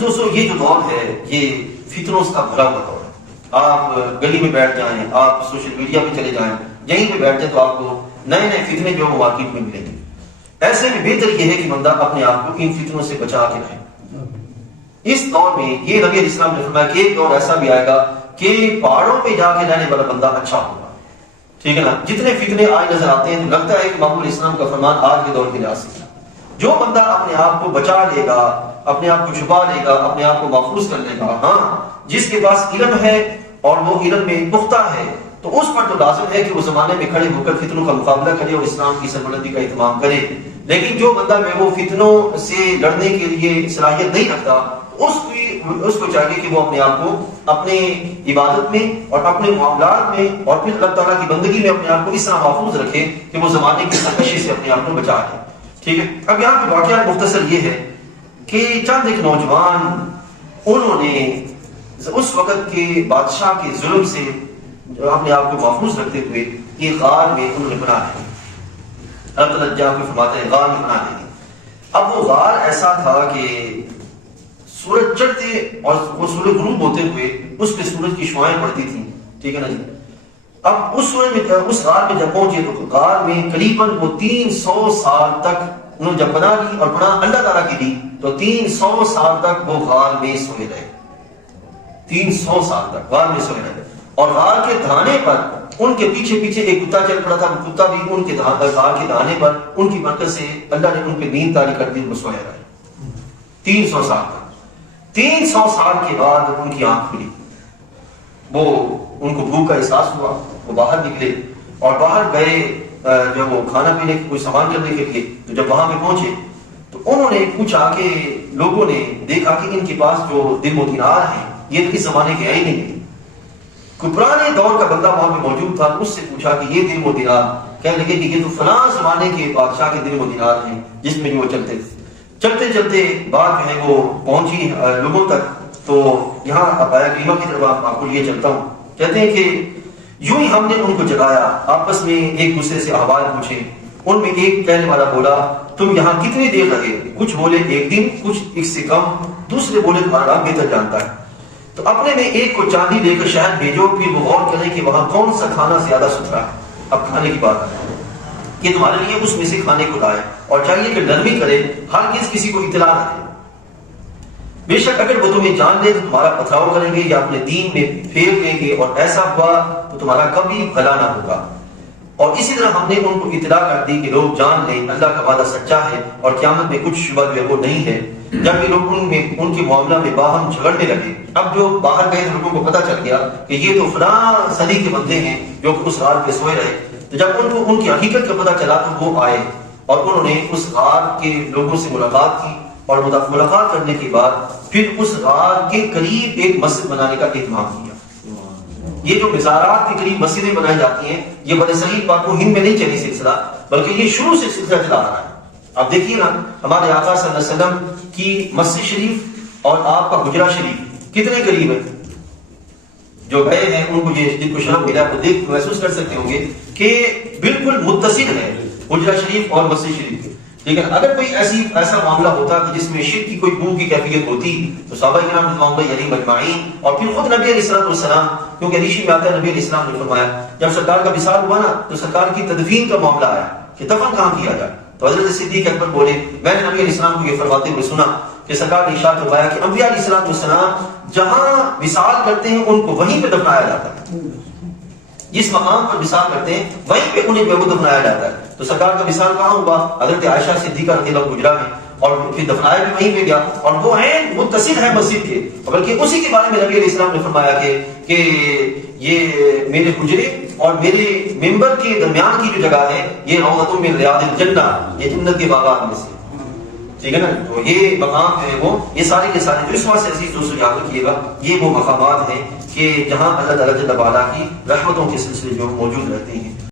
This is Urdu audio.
عزیز دوستو یہ جو دور ہے یہ فتنوں کا بھرا ہوا دور ہے. آپ گلی میں بیٹھ جائیں, آپ سوشل میڈیا پہ چلے جائیں, یہیں پہ بیٹھ جائیں تو آپ کو نئے نئے فتنے جو مارکیٹ میں ملیں گے. ایسے میں بہتر یہ ہے کہ بندہ اپنے آپ کو ان فتنوں سے بچا کے رہے. اس دور میں یہ نبی علیہ السلام نے فرمایا کہ ایک دور ایسا بھی آئے گا کہ پہاڑوں پہ جا کے رہنے والا بندہ اچھا ہوگا. ٹھیک ہے نا. جتنے فتنے آج نظر آتے ہیں لگتا ہے کہ محمود اسلام کا فرمان آج کے دور کے لحاظ سے جو بندہ اپنے آپ کو بچا لے گا, اپنے آپ کو چھپا لے گا, اپنے آپ کو محفوظ کر لے گا, ہاں جس کے پاس علم ہے اور وہ علم میں پختہ ہے تو اس پر تو لازم ہے کہ وہ زمانے میں کھڑے ہو کر فتنوں کا مقابلہ کرے اور اسلام کی سربلندی کا اہتمام کرے. لیکن جو بندہ میں وہ فتنوں سے لڑنے کے لیے صلاحیت نہیں رکھتا اس کو چاہیے کہ وہ اپنے آپ کو اپنے عبادت میں اور اپنے معاملات میں اور پھر اللہ تعالیٰ کی بندگی میں اپنے آپ کو اس طرح محفوظ رکھے کہ وہ زمانے کی سرکشی سے اپنے آپ کو بچا لے. ٹھیک ہے. اب یہاں پہ واقعہ مختصر یہ ہے کہ چند ایک نوجوان انہوں نے اس وقت کے بادشاہ کے ظلم سے اپنے آپ کو محفوظ رکھتے ہوئے ایک غار میں انہوں نے بنا لیا. اللہ تعالیٰ جہاں کو فرماتے ہیں غار میں بنا لیں گے. اب وہ غار ایسا تھا کہ سورج چڑھتے اور وہ سورج غروب ہوتے ہوئے اس پہ سورج کی شعائیں پڑتی تھیں. ٹھیک ہے نا جی. اب اس غار میں جب پہنچے تو غار میں قریباً وہ 300 سال تک انہوں نے جب بنا لی اور بنا اللہ تعالیٰ کی لی تو 300 سال تک وہ غار میں سوئے رہے. 300 سال تک غار میں سوئے رہے. اور غار کے دھانے پر ان کے پیچھے پیچھے ایک کتا چل پڑا تھا. وہ کتا بھی ان کے غار کے دھانے پر ان کی برکت سے اللہ نے ان پہ نیند طاری کر دی. وہ سویا رہے 300 سال تک. 300 سال کے بعد ان کی آنکھ کھلی. وہ ان کو بھوک کا احساس ہوا. وہ باہر نکلے اور باہر گئے جب وہ کھانا پینے کی کوئی سامان کرنے کے لیے. تو جب وہاں پہ پہنچے تو انہوں نے پوچھا کہ لوگوں نے دیکھا کہ ان کے پاس جو درم و دینار ہیں یہ تو اس زمانے کے ہی نہیں. کوئی پرانے دور کا بندہ وہاں پہ موجود تھا. اس سے پوچھا کہ یہ درم و دینار, کہنے لگے کہ یہ تو فلاں زمانے کے بادشاہ کے درم و دینار ہیں جس میں وہ چلتے تھے. چلتے چلتے بات جو ہے وہ پہنچی لوگوں تک. تو یہاں آیا کریمہ کی طرف آپ کو لیے چلتا ہوں. کہتے ہیں کہ یوں ہی ہم نے ان کو جگایا, آپس میں ایک دوسرے سے احوال پوچھے. ان میں ایک کہنے والا بولا تم یہاں کتنی دیر رہے؟ کچھ بولے ایک دن, کچھ اس سے کم. دوسرے بولے تمہارا رب بہتر جانتا ہے. تو اپنے میں ایک کو چاندی دے کر شہر بھیجو, پھر وہ غور کرے کہ وہاں کون سا کھانا زیادہ ستھرا ہے. اب کھانے کی بات ہے کہ تمہارے لیے اس میں سے کھانے کو لائے, اور چاہیے کہ نرمی کرے, ہر کسی کو اطلاع نہ دے. بے شک اگر وہ تمہیں جان لے تو تمہارا پتھراؤ کریں گے یا اپنے دین میں پھیر لیں گے, اور ایسا ہوا تو تمہارا کبھی بھلا نہ ہوگا. اور اسی طرح ہم نے ان کو اطلاع کر دی کہ لوگ جان لیں اللہ کا وعدہ سچا ہے اور قیامت میں کچھ شبہ جو ہے وہ نہیں ہے. جب یہ لوگ ان کے معاملہ میں باہم جھگڑنے لگے, اب جو باہر گئے لوگوں کو پتہ چل گیا کہ یہ تو فلاں صدی کے بندے ہیں جو کہ اس غار پہ سوئے رہے. تو جب ان کو ان کی حقیقت کا پتہ چلا تو وہ آئے اور انہوں نے اس غار کے لوگوں سے ملاقات کی, اور ملاقات کرنے کے بعد پھر اس غار کے قریب ایک مسجد بنانے کا اہتمام کیا. یہ جو مزارات کے قریب مسجدیں بنائی جاتی ہیں یہ بڑے صحیح بات کو ہند میں نہیں چلی سلسلہ, بلکہ یہ شروع سے سلسلہ چلا رہا ہے. اب دیکھیے نا ہمارے آقا صلی اللہ علیہ وسلم کی مسجد شریف اور آپ کا حجرہ شریف کتنے قریب ہے. جو گئے ہیں ان کو جن کو شرف ملا وہ دیکھ محسوس کر سکتے ہوں گے کہ بالکل متصل ہے حجرہ شریف اور مسجد شریف. لیکن اگر کوئی ایسا معاملہ ہوتا کہ جس میں شرک کی کوئی بو کی کیفیت ہوتی تو صحابہ کرام رضوان اللہ علیہم اجمعین اور پھر خود نبی علیہ السلام, کیونکہ حدیث میں آتا ہے نبی علیہ السلام نے فرمایا جب سرکار کا وصال ہوا نا تو سرکار کی تدفین کا معاملہ آیا کہ دفن کہاں کیا جائے. تو حضرت صدیق اکبر بولے میں نے نبی علیہ السلام کو یہ فرماتے ہوئے سنا کہ سرکار نے ارشاد فرمایا کہ انبیاء علیہ السلام جہاں وصال کرتے ہیں ان کو وہیں پہ دفنایا جاتا ہے. جس مقام پر وصال کرتے ہیں وہیں پہ انہیں بے دفنایا جاتا ہے. تو سرکار کا وصال کہاں ہوا؟ حضرت عائشہ صدیقہ رضی اللہ عنہا حجرہ میں, اور پھر دفنایا بھی وہیں پہ گیا, اور وہ عین متصل ہے مسجد کے. بلکہ اسی کے بارے میں نبی علیہ السلام نے فرمایا کہ یہ میرے حجرے اور میرے ممبر کے درمیان کی جو جگہ ہے یہ روضۃ من ریاض الجنہ, یہ جنت کے باغات میں سے. ٹھیک ہے نا. تو یہ مقام ہے وہ یہ سارے کے سارے جو اس واسطے عزیز دوستو یاد رکھیے گا یہ وہ مقامات ہیں کہ جہاں اللہ تعالیٰ جل وعلا کی رحمتوں کے سلسلے جو موجود رہتے ہیں.